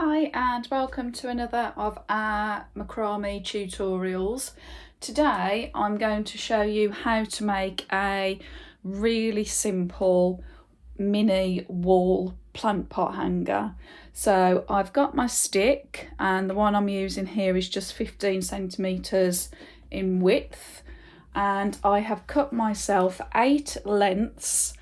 Hi and welcome to another of our macrame tutorials. Today I'm going to show you how to make a really simple mini wall plant pot hanger. So I've got my stick, and the one I'm using here is just 15 centimeters in width, and I have cut myself 8 lengths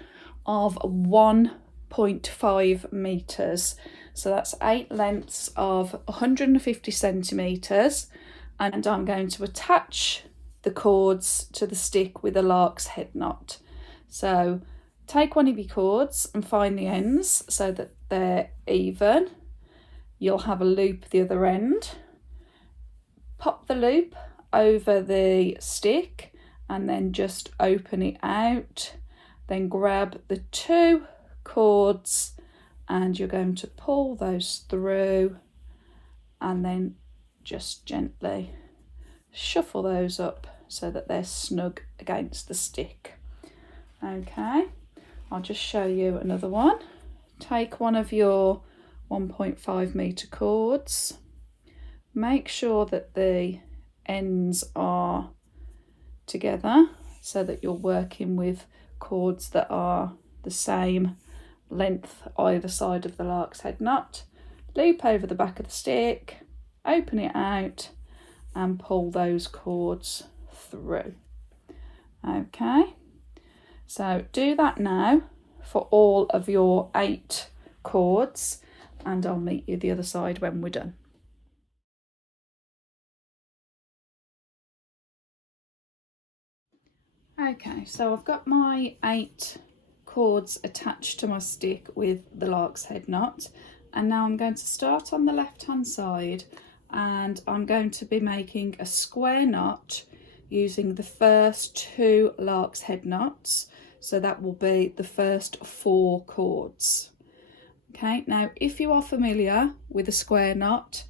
of 1.5 meters. So that's 8 lengths of 150 centimetres, and I'm going to attach the cords to the stick with a lark's head knot. So take one of your cords and find the ends so that they're even. You'll have a loop the other end. Pop the loop over the stick and then just open it out. Then grab the 2 cords and you're going to pull those through and then just gently shuffle those up so that they're snug against the stick. Okay, I'll just show you another one. Take one of your 1.5 meter cords, make sure that the ends are together so that you're working with cords that are the same length either side of the lark's head knot. Loop over the back of the stick, open it out and pull those cords through. Okay, so do that now for all of your 8 cords and I'll meet you the other side when we're done. Okay, so I've got my 8 cords attached to my stick with the lark's head knot, and now I'm going to start on the left hand side and I'm going to be making a square knot using the first 2 lark's head knots, so that will be the first 4 cords. Okay, now if you are familiar with a square knot,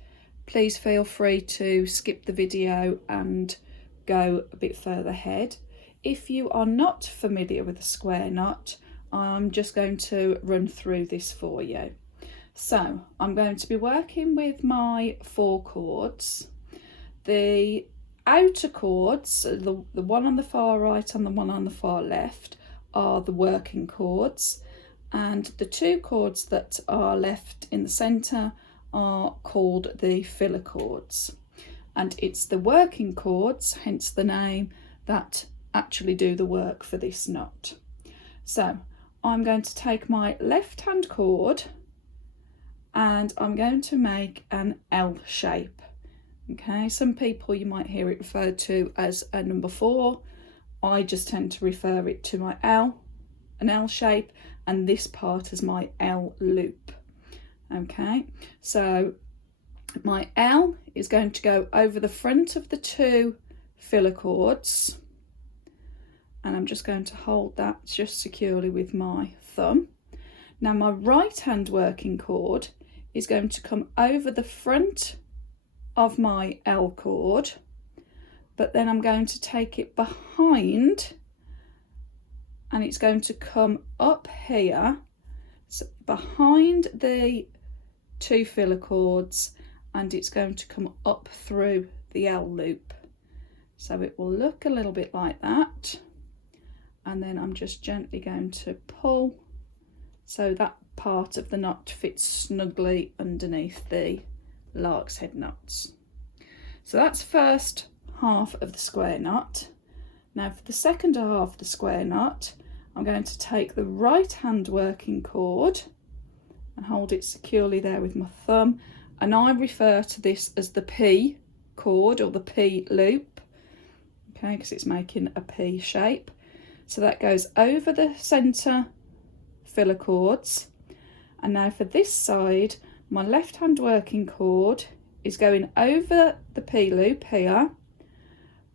please feel free to skip the video and go a bit further ahead. If you are not familiar with a square knot, I'm just going to run through this for you. So I'm going to be working with my 4 cords. The outer cords, the one on the far right and the one on the far left, are the working cords, and the 2 cords that are left in the centre are called the filler cords. And it's the working cords, hence the name, that actually do the work for this knot. So I'm going to take my left hand cord and I'm going to make an L shape. Okay, some people, you might hear it referred to as a number 4. I just tend to refer it to my L, an L shape, and this part is my L loop. Okay, so my L is going to go over the front of the 2 filler cords, and I'm just going to hold that just securely with my thumb. Now my right hand working cord is going to come over the front of my L cord, but then I'm going to take it behind and it's going to come up here, so behind the 2 filler cords, and it's going to come up through the L loop. So it will look a little bit like that. And then I'm just gently going to pull so that part of the knot fits snugly underneath the lark's head knots. So that's first half of the square knot. Now for the second half of the square knot, I'm going to take the right hand working cord and hold it securely there with my thumb, and I refer to this as the P cord or the P loop, okay, because it's making a P shape. So that goes over the centre filler cords, and now for this side, my left hand working cord is going over the P loop here,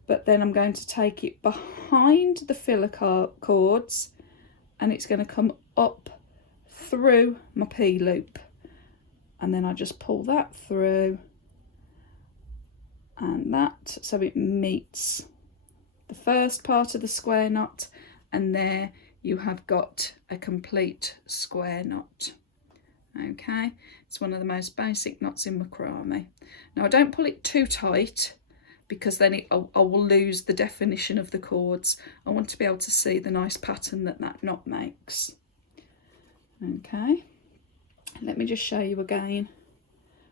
but then I'm going to take it behind the filler cords and it's going to come up through my P loop, and then I just pull that through and that, so it meets the first part of the square knot, and there you have got a complete square knot. Okay, it's one of the most basic knots in macrame. Now I don't pull it too tight because then I will lose the definition of the cords. I want to be able to see the nice pattern that that knot makes. Okay, let me just show you again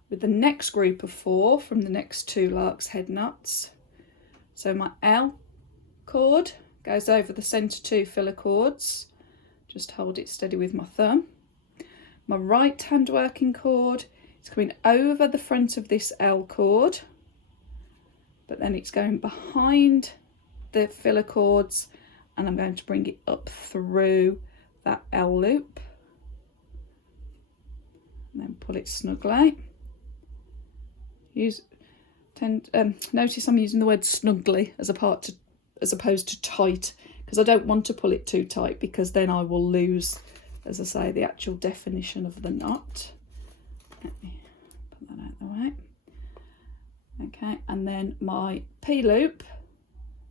with the next group of 4 from the next 2 lark's head knots. So my L cord goes over the centre 2 filler cords. Just hold it steady with my thumb. My right hand working cord is coming over the front of this L cord, but then it's going behind the filler cords, and I'm going to bring it up through that L loop and then pull it snugly. Notice I'm using the word snugly as opposed to tight, because I don't want to pull it too tight, because then I will lose, as I say, the actual definition of the knot. Let me put that out of the way. Okay, and then my P loop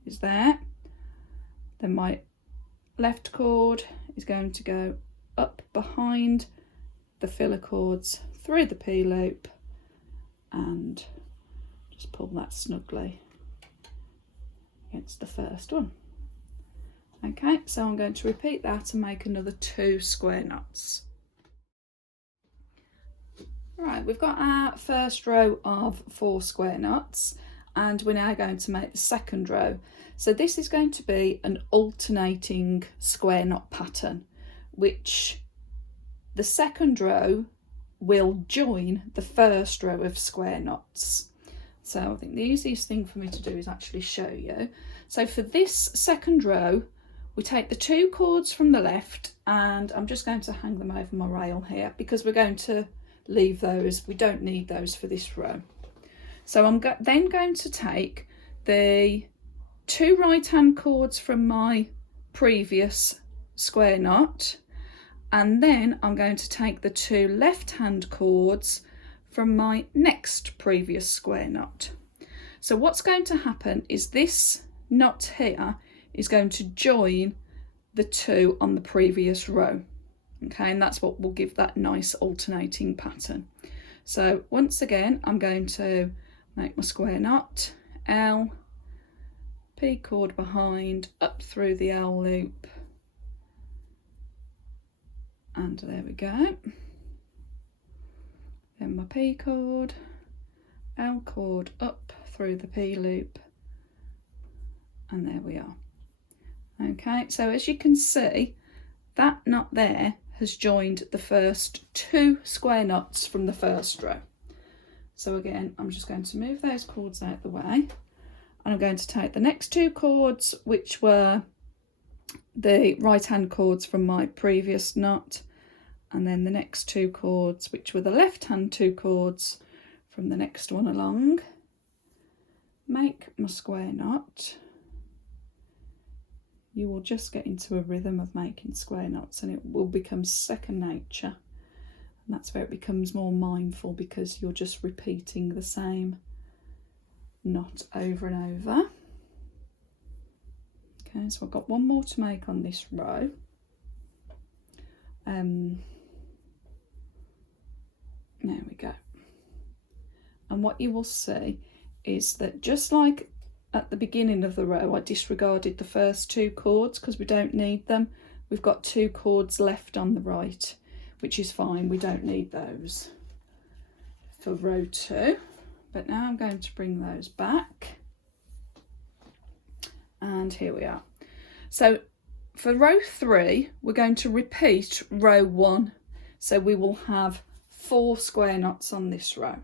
is there. Then my left cord is going to go up behind the filler cords through the P loop and just pull that snugly against the first one. Okay, so I'm going to repeat that and make another 2 square knots. Right, we've got our first row of 4 square knots, and we're now going to make the second row. So this is going to be an alternating square knot pattern, which the second row will join the first row of square knots. So I think the easiest thing for me to do is actually show you. So for this second row, we take the 2 cords from the left, and I'm just going to hang them over my rail here because we're going to leave those. We don't need those for this row. So I'm then going to take the 2 right hand cords from my previous square knot, and then I'm going to take the 2 left hand cords from my next previous square knot. So what's going to happen is this knot here is going to join the 2 on the previous row. Okay, and that's what will give that nice alternating pattern. So once again, I'm going to make my square knot, L, P cord behind, up through the L loop, and there we go. Then my P cord, L cord up through the P loop, and there we are. Okay, so as you can see, that knot there has joined the first 2 square knots from the first row. So again, I'm just going to move those cords out the way, and I'm going to take the next 2 cords, which were the right hand cords from my previous knot, and then the next 2 cords, which were the left hand 2 cords from the next one along. Make my square knot. You will just get into a rhythm of making square knots, and it will become second nature, and that's where it becomes more mindful, because you're just repeating the same knot over and over. Okay, so I've got one more to make on this row. There we go. And what you will see is that just like at the beginning of the row, I disregarded the first 2 cords because we don't need them. We've got 2 cords left on the right, which is fine. We don't need those for row 2. But now I'm going to bring those back. And here we are. So for row 3, we're going to repeat row 1. So we will have 4 square knots on this row.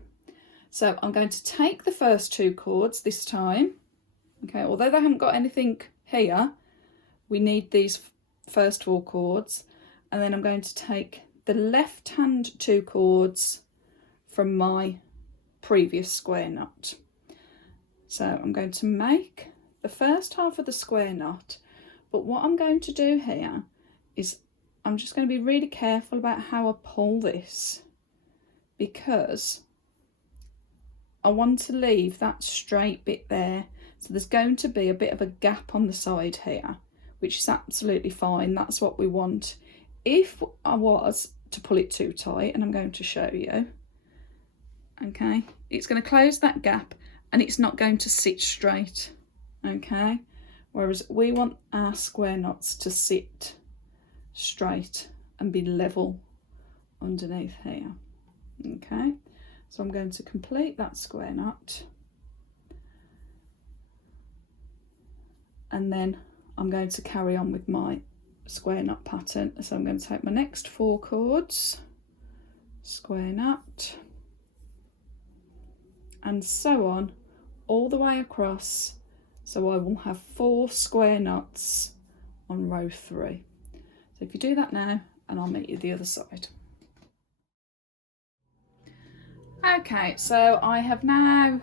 So I'm going to take the first 2 cords this time. Okay, although they haven't got anything here, we need these first 4 cords, and then I'm going to take the left hand 2 cords from my previous square knot. So I'm going to make the first half of the square knot, but what I'm going to do here is I'm just going to be really careful about how I pull this, because I want to leave that straight bit there. So there's going to be a bit of a gap on the side here, which is absolutely fine. That's what we want. If I was to pull it too tight, and I'm going to show you. Okay, it's going to close that gap and it's not going to sit straight. Okay, whereas we want our square knots to sit straight and be level underneath here. Okay, so I'm going to complete that square knot, and then I'm going to carry on with my square knot pattern. So I'm going to take my next 4 cords, square knot, and so on all the way across. So I will have 4 square knots on row 3. So if you do that now, and I'll meet you the other side. Okay, so I have now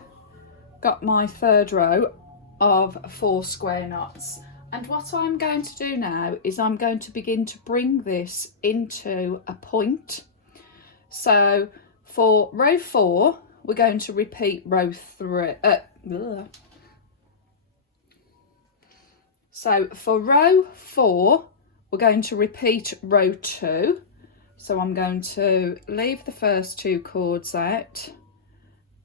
got my 3rd row of 4 square knots, and what I'm going to do now is I'm going to begin to bring this into a point. So for row 4 we're going to repeat row 3. So for row 4 we're going to repeat row 2. So I'm going to leave the first 2 cords out,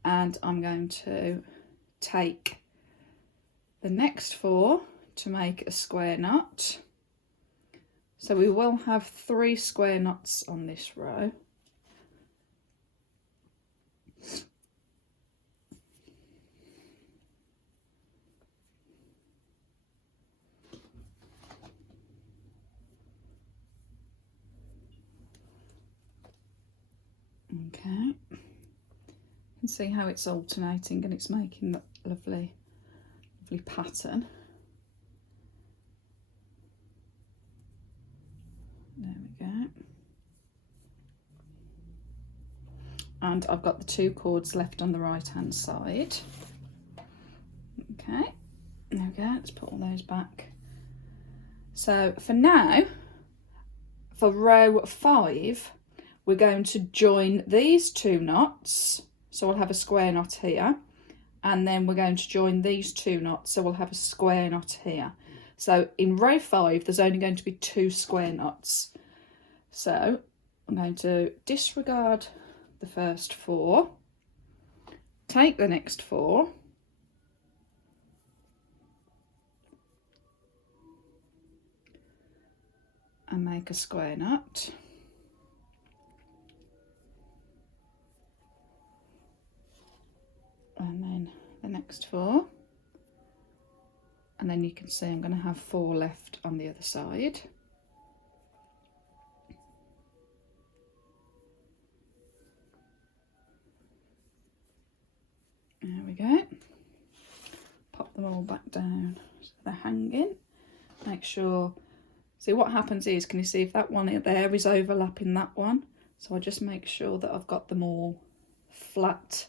and I'm going to take the next 4 to make a square knot. So we will have 3 square knots on this row. Okay, you can see how it's alternating and it's making that lovely pattern. There we go. And I've got the 2 cords left on the right hand side. Okay, there we go, let's put all those back. So for now, for row 5, we're going to join these 2 knots. So we'll have a square knot here, and then we're going to join these 2 knots. So we'll have a square knot here. So in row 5, there's only going to be 2 square knots. So I'm going to disregard the first 4, take the next 4, and make a square knot. And then the next 4, and then you can see I'm going to have 4 left on the other side. There we go. Pop them all back down so they're hanging. Make sure, see what happens is, can you see if that one there is overlapping that one? So I just make sure that I've got them all flat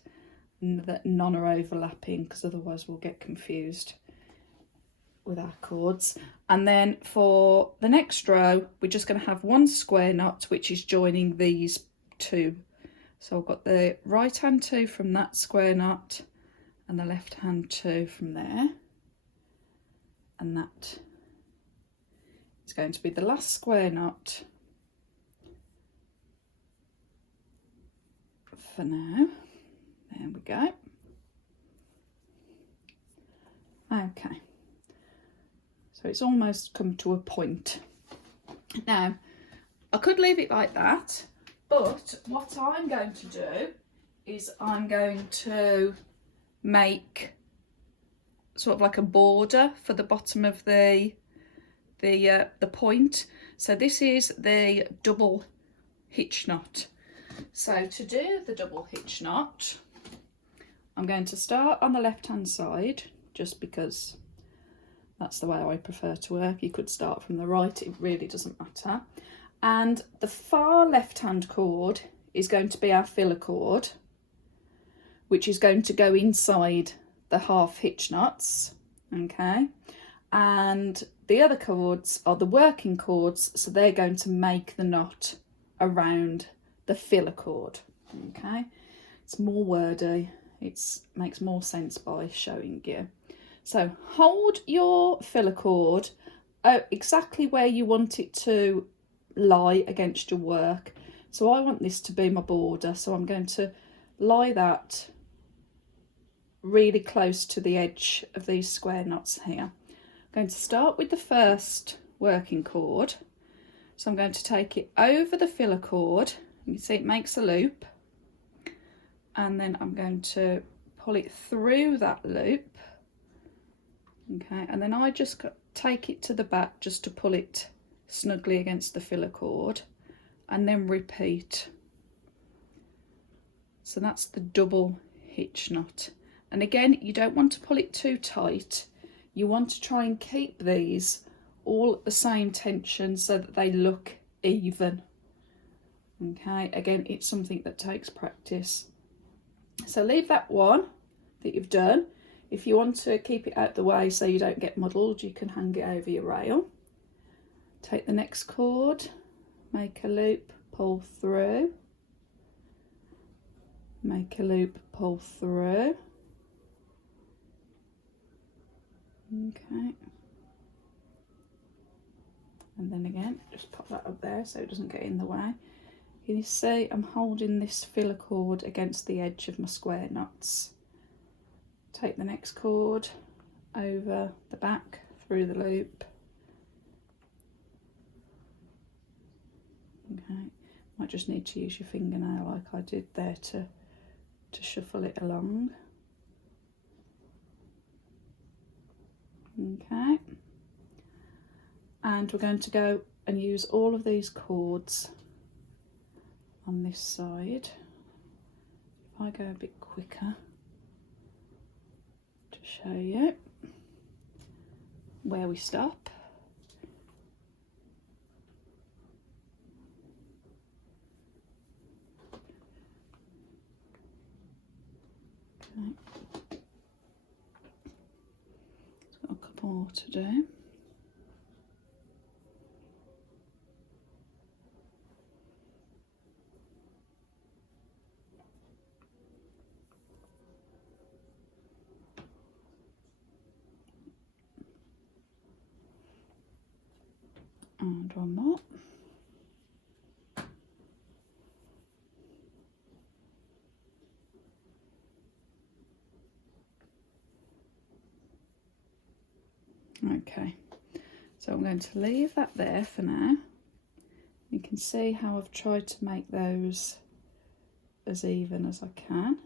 and that none are overlapping, because otherwise we'll get confused with our cords. And then for the next row we're just going to have 1 square knot, which is joining these 2. So I've got the right hand 2 from that square knot and the left hand 2 from there, and that is going to be the last square knot for now. There we go. Okay, so it's almost come to a point. Now I could leave it like that, but what I'm going to do is I'm going to make sort of like a border for the bottom of the point. So this is the double hitch knot. So to do the double hitch knot, I'm going to start on the left hand side, just because that's the way I prefer to work. You could start from the right, it really doesn't matter. And the far left hand cord is going to be our filler cord, which is going to go inside the half hitch knots. Okay, and the other cords are the working cords, so they're going to make the knot around the filler cord. Okay, it's more wordy, it makes more sense by showing you. So hold your filler cord exactly where you want it to lie against your work. So I want this to be my border, so I'm going to lie that really close to the edge of these square knots here. I'm going to start with the first working cord. So I'm going to take it over the filler cord. You can see it makes a loop. And then I'm going to pull it through that loop. Okay, and then I just take it to the back just to pull it snugly against the filler cord, and then repeat. So that's the double hitch knot. And again, you don't want to pull it too tight. You want to try and keep these all at the same tension so that they look even. Okay, again, it's something that takes practice. So leave that one that you've done. If you want to keep it out the way so you don't get muddled, you can hang it over your rail. Take the next cord, make a loop, pull through, make a loop, pull through. Okay. And then again, just pop that up there so it doesn't get in the way. Can you see I'm holding this filler cord against the edge of my square knots? Take the next cord over the back through the loop. Okay, might just need to use your fingernail like I did there to shuffle it along. Okay, and we're going to go and use all of these cords on this side. If I go a bit quicker to show you where we stop. Okay. Got a couple more to do. And one more. Okay, so I'm going to leave that there for now. You can see how I've tried to make those as even as I can.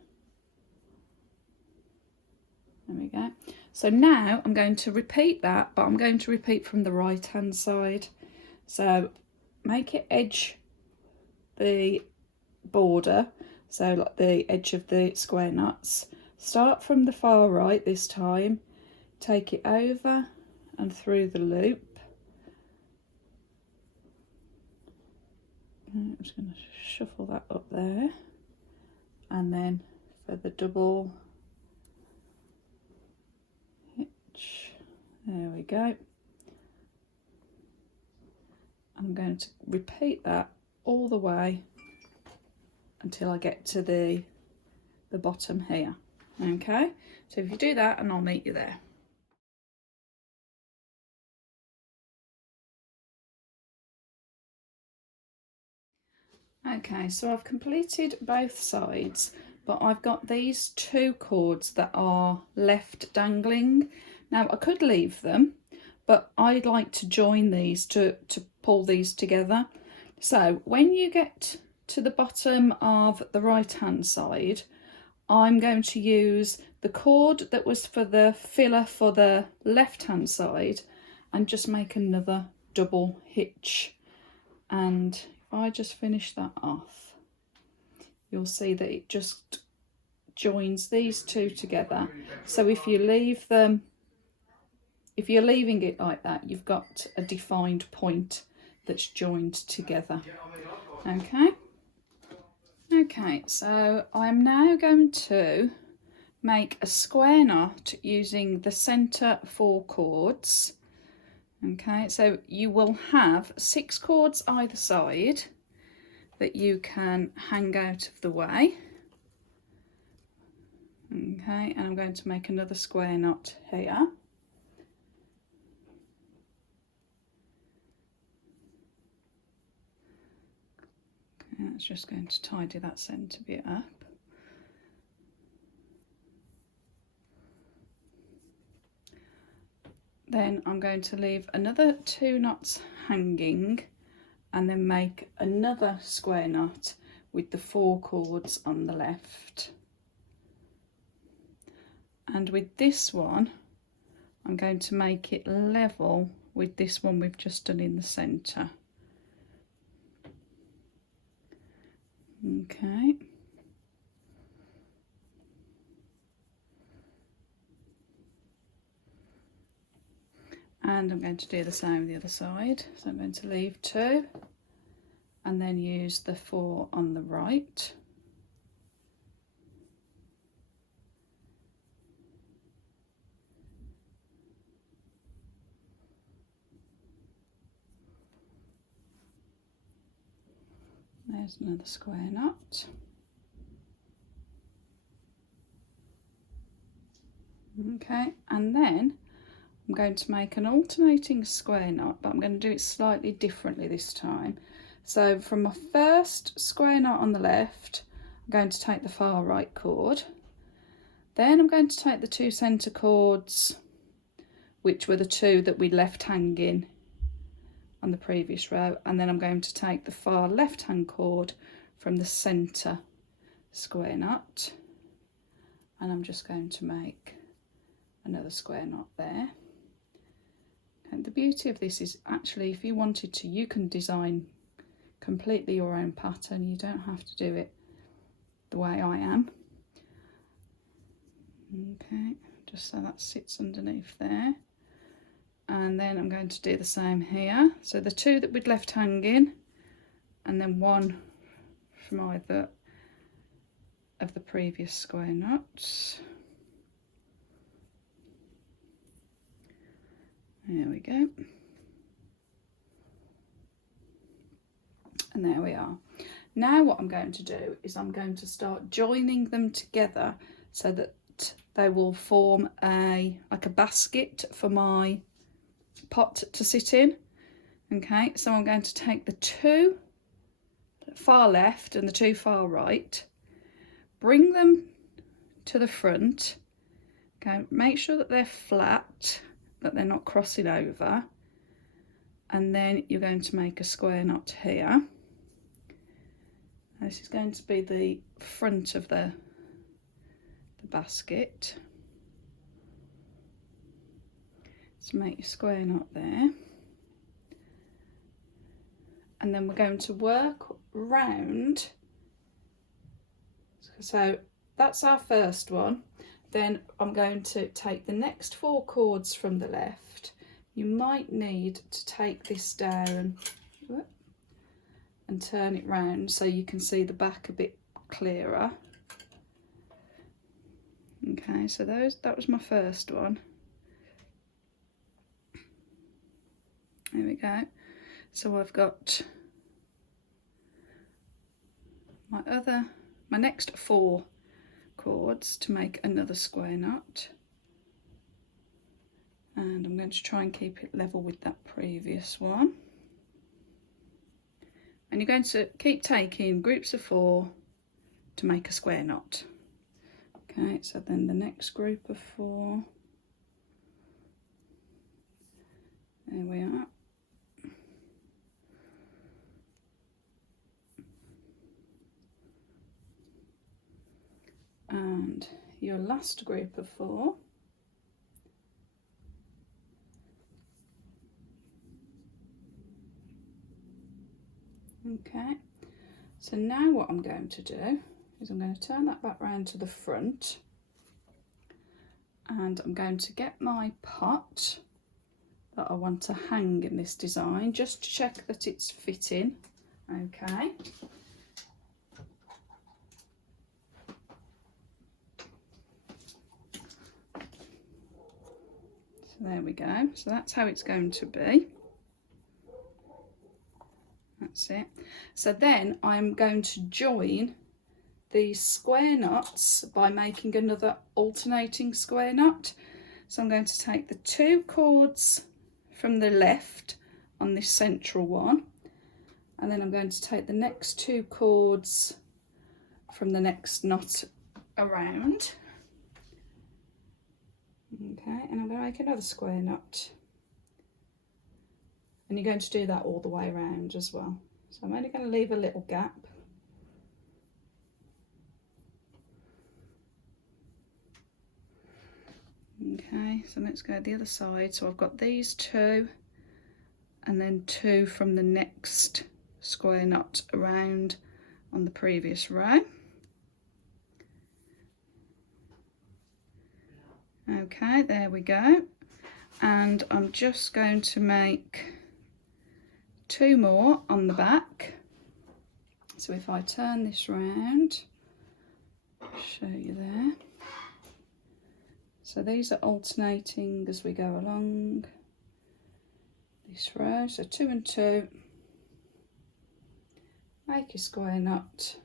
There we go. So now I'm going to repeat that, but I'm going to repeat from the right hand side. So make it edge the border, so like the edge of the square knots. Start from the far right this time, take it over and through the loop. I'm just going to shuffle that up there, and then for the double hitch, there we go. I'm going to repeat that all the way until I get to the bottom here. Okay, so if you do that, and I'll meet you there. Okay, so I've completed both sides, but I've got these two cords that are left dangling. Now I could leave them, but I'd like to join these to pull these together. So when you get to the bottom of the right hand side, I'm going to use the cord that was for the filler for the left hand side and just make another double hitch. And if I just finish that off, you'll see that it just joins these two together. So if you leave them, if you're leaving it like that, you've got a defined point that's joined together. Okay, so I'm now going to make a square knot using the center 4 cords. Okay, so you will have 6 cords either side that you can hang out of the way. Okay, and I'm going to make another square knot here. Okay, that's just going to tidy that centre bit up. Then I'm going to leave another 2 knots hanging and then make another square knot with the 4 cords on the left. And with this one, I'm going to make it level with this one we've just done in the centre. Okay. And I'm going to do the same with the other side. So I'm going to leave 2 and then use the 4 on the right. There's another square knot. Okay, and then I'm going to make an alternating square knot, but I'm going to do it slightly differently this time. So from my first square knot on the left, I'm going to take the far right cord. Then I'm going to take the 2 centre cords, which were the 2 that we left hanging on the previous row, and then I'm going to take the far left hand cord from the centre square knot, and I'm just going to make another square knot there. And the beauty of this is actually, if you wanted to, you can design completely your own pattern. You don't have to do it the way I am. Okay, just so that sits underneath there. And then I'm going to do the same here. So the 2 that we'd left hanging, and then 1 from either of the previous square knots. There we go. And there we are. Now what I'm going to do is I'm going to start joining them together so that they will form like a basket for my pot to sit in. Okay, so I'm going to take the 2 far left and the 2 far right, bring them to the front. Okay, make sure that they're flat, that they're not crossing over, and then you're going to make a square knot here. This is going to be the front of the basket. So make your square knot there, and then we're going to work round. So that's our first one. Then I'm going to take the next 4 cords from the left. You might need to take this down and turn it round so you can see the back a bit clearer. Okay, so that was my first one. There we go. So I've got my next 4 cords to make another square knot, and I'm going to try and keep it level with that previous one. And you're going to keep taking groups of 4 to make a square knot. Okay, so then the next group of 4, there we are. And your last group of 4. Okay, so now what I'm going to do is I'm going to turn that back round to the front, and I'm going to get my pot that I want to hang in this design, just to check that it's fitting. Okay. So there we go. So that's how it's going to be. That's it. So then I'm going to join these square knots by making another alternating square knot. So I'm going to take the 2 cords from the left on this central one, And then I'm going to take the next 2 cords from the next knot around. Okay, and I'm going to make another square knot. And you're going to do that all the way around as well. So I'm only going to leave a little gap. Okay, so let's go the other side. So I've got these 2 and then 2 from the next square knot around on the previous row. Okay, there we go. And I'm just going to make 2 more on the back. So if I turn this round, I'll show you there. So these are alternating as we go along this row. So 2 and 2. Make your square knot.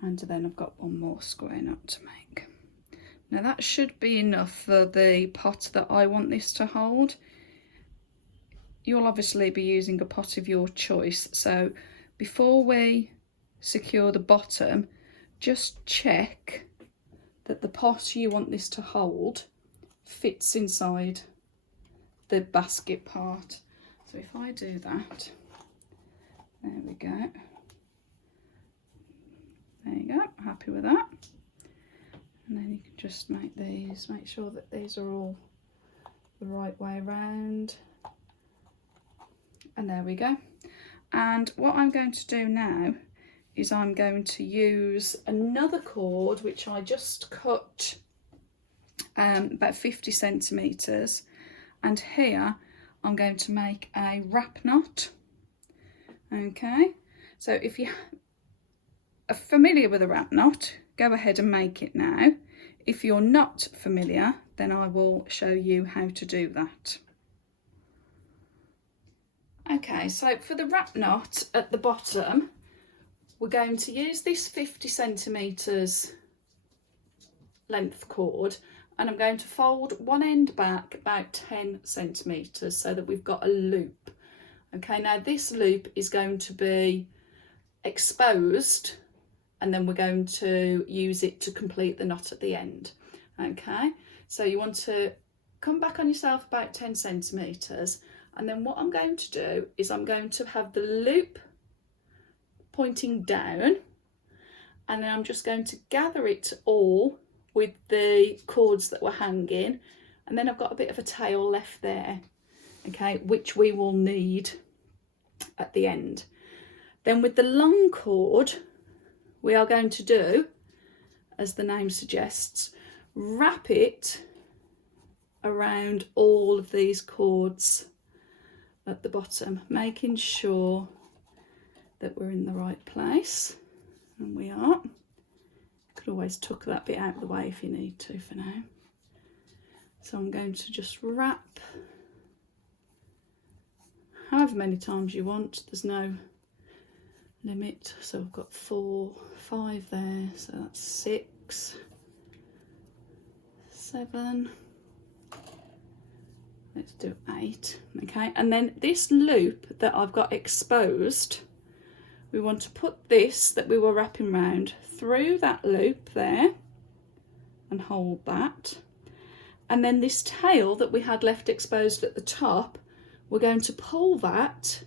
And then I've got 1 more square knot to make. Now that should be enough for the pot that I want this to hold. You'll obviously be using a pot of your choice. So before we secure the bottom, just check that the pot you want this to hold fits inside the basket part. So if I do that, there we go. There you go, happy with that. And then you can just make these, make sure that these are all the right way around. And there we go. And what I'm going to do now is I'm going to use another cord which I just cut about 50 centimetres, and here I'm going to make a wrap knot. Okay, so if you are familiar with a wrap knot, go ahead and make it now. If you're not familiar, then I will show you how to do that. Okay, so for the wrap knot at the bottom, we're going to use this 50 centimetres length cord, and I'm going to fold one end back about 10 centimetres so that we've got a loop. Okay, now this loop is going to be exposed, and then we're going to use it to complete the knot at the end. Okay, so you want to come back on yourself about 10 centimetres, and then what I'm going to do is I'm going to have the loop pointing down, and then I'm just going to gather it all with the cords that were hanging, and then I've got a bit of a tail left there, okay, which we will need at the end. Then with the long cord, we are going to do, as the name suggests, wrap it around all of these cords at the bottom, making sure that we're in the right place, and we are. You could always tuck that bit out of the way if you need to for now. So I'm going to just wrap however many times you want, there's no limit. So I've got 4, 5 there, so that's 6, 7, let's do 8. Okay, and then this loop that I've got exposed, we want to put this that we were wrapping round through that loop there and hold that, and then this tail that we had left exposed at the top, we're going to pull that,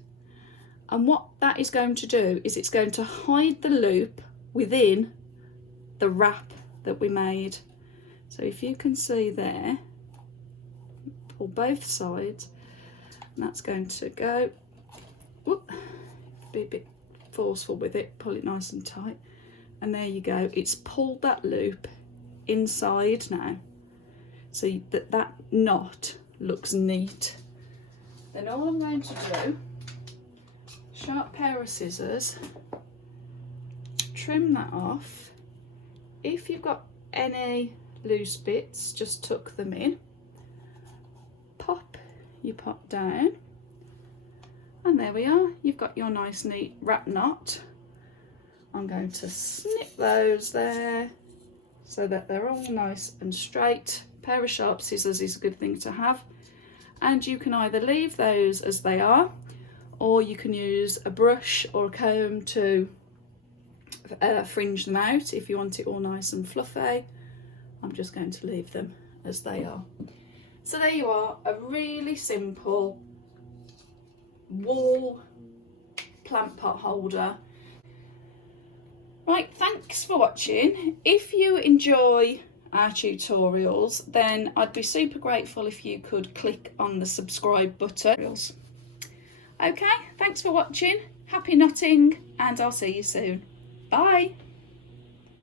and what that is going to do is it's going to hide the loop within the wrap that we made. So if you can see there, pull both sides, and that's going to go, whoop, be a bit forceful with it, pull it nice and tight, and there you go, it's pulled that loop inside now, so that knot looks neat. Then all I'm going to do, sharp pair of scissors, trim that off. If you've got any loose bits, just tuck them in, pop your pot down, and there we are, you've got your nice neat wrap knot. I'm going to snip those there so that they're all nice and straight, pair of sharp scissors is a good thing to have. And you can either leave those as they are, or you can use a brush or a comb to fringe them out if you want it all nice and fluffy. I'm just going to leave them as they are. So there you are, a really simple wall plant pot holder. Right, thanks for watching. If you enjoy our tutorials, then I'd be super grateful if you could click on the subscribe button. Okay, thanks for watching, happy knotting, and I'll see you soon. Bye.